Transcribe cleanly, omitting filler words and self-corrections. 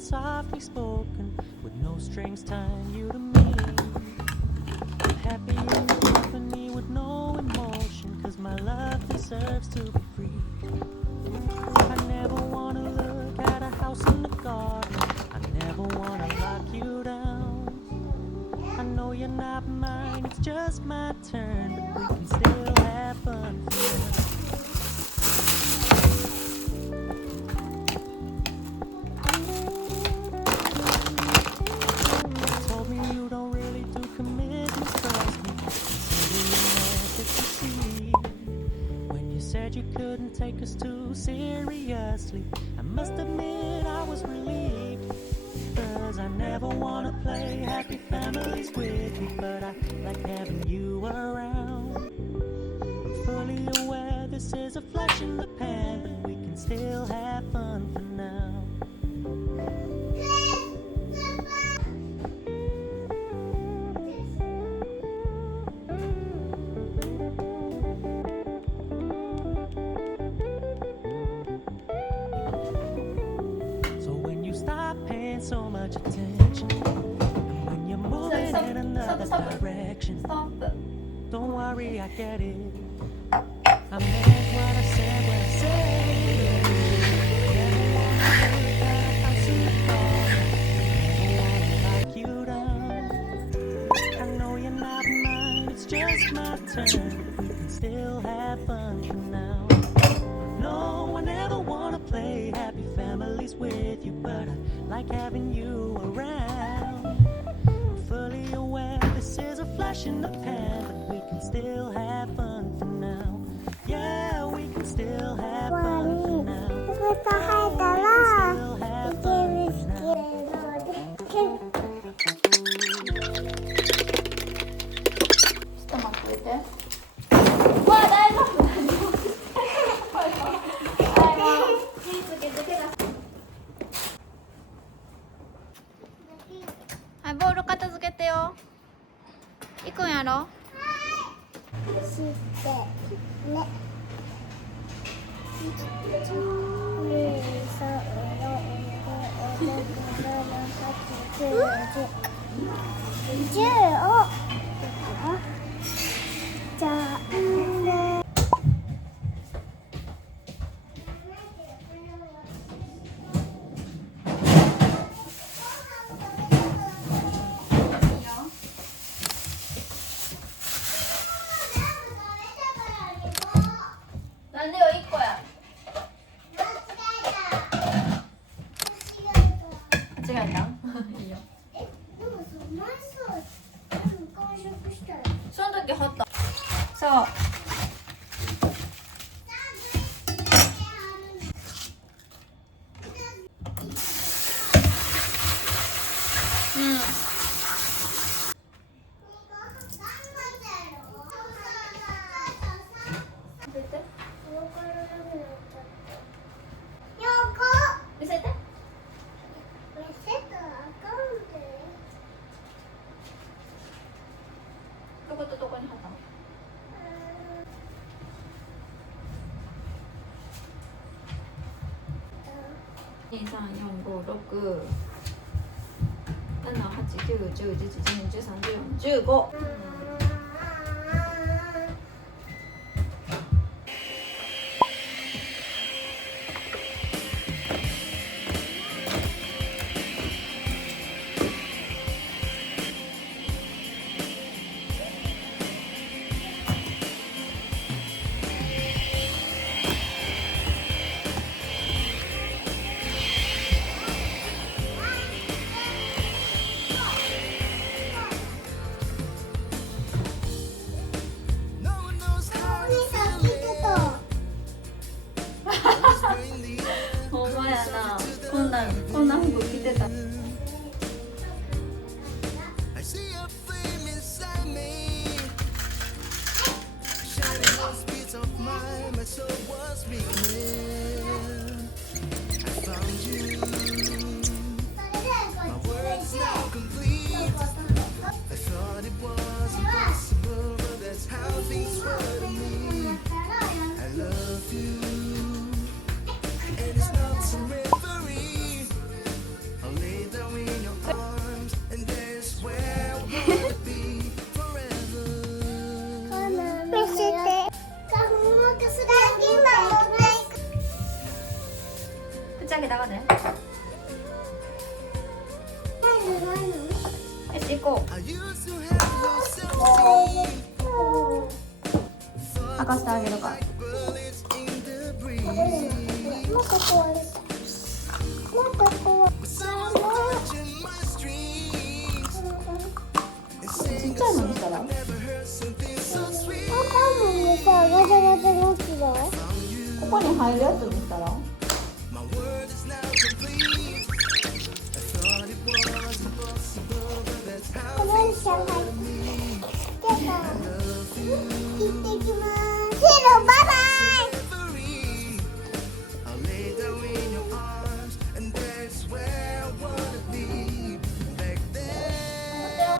Softly spoken, with no strings tying you to me. I'm happy in your company with no emotion, cause my love deserves to be free. I never wanna look at a house in the garden, I never wanna lock you down. I know you're not mine, it's just my turn, but we can still have fun together. You couldn't take us too seriously. I must admit I was relieved, cause I never wanna play happy families with you, but I like having you around. I'm fully aware this is a flash in the pan, but we can still have fun for now. So much attention, and when you're moving in another direction, don't worry, I get it. I meant what I said when I said never wanna look at a house in the garden, never wanna lock you down. I know you're not mine, it's just my turn, but we can still have fun for now. No, I never wanna play happy families with you, but I like having you around. I'm fully aware this is a flash in the pan, but we can still have fun for now. Yeah, we can still have fun for now. Oh, we can still have fun for now. ちょっと待ってて。わあ、大丈夫。はい、ボール片付けてよ。行くんやろ。してね。10をじゃあなんでよ1個や。間違えた？いいよ。でも前さ、完食したよ。その時掘った。そう。うん。見せて。どことどこに貼ったの？2、3、4、5、6、7、8、9、10、11、12、13、14、15。なこんな服着てた。口開けたがね。よし行こう。開かせてあげるから。ちっちゃいのにしたら？ここに入るやつにしたら？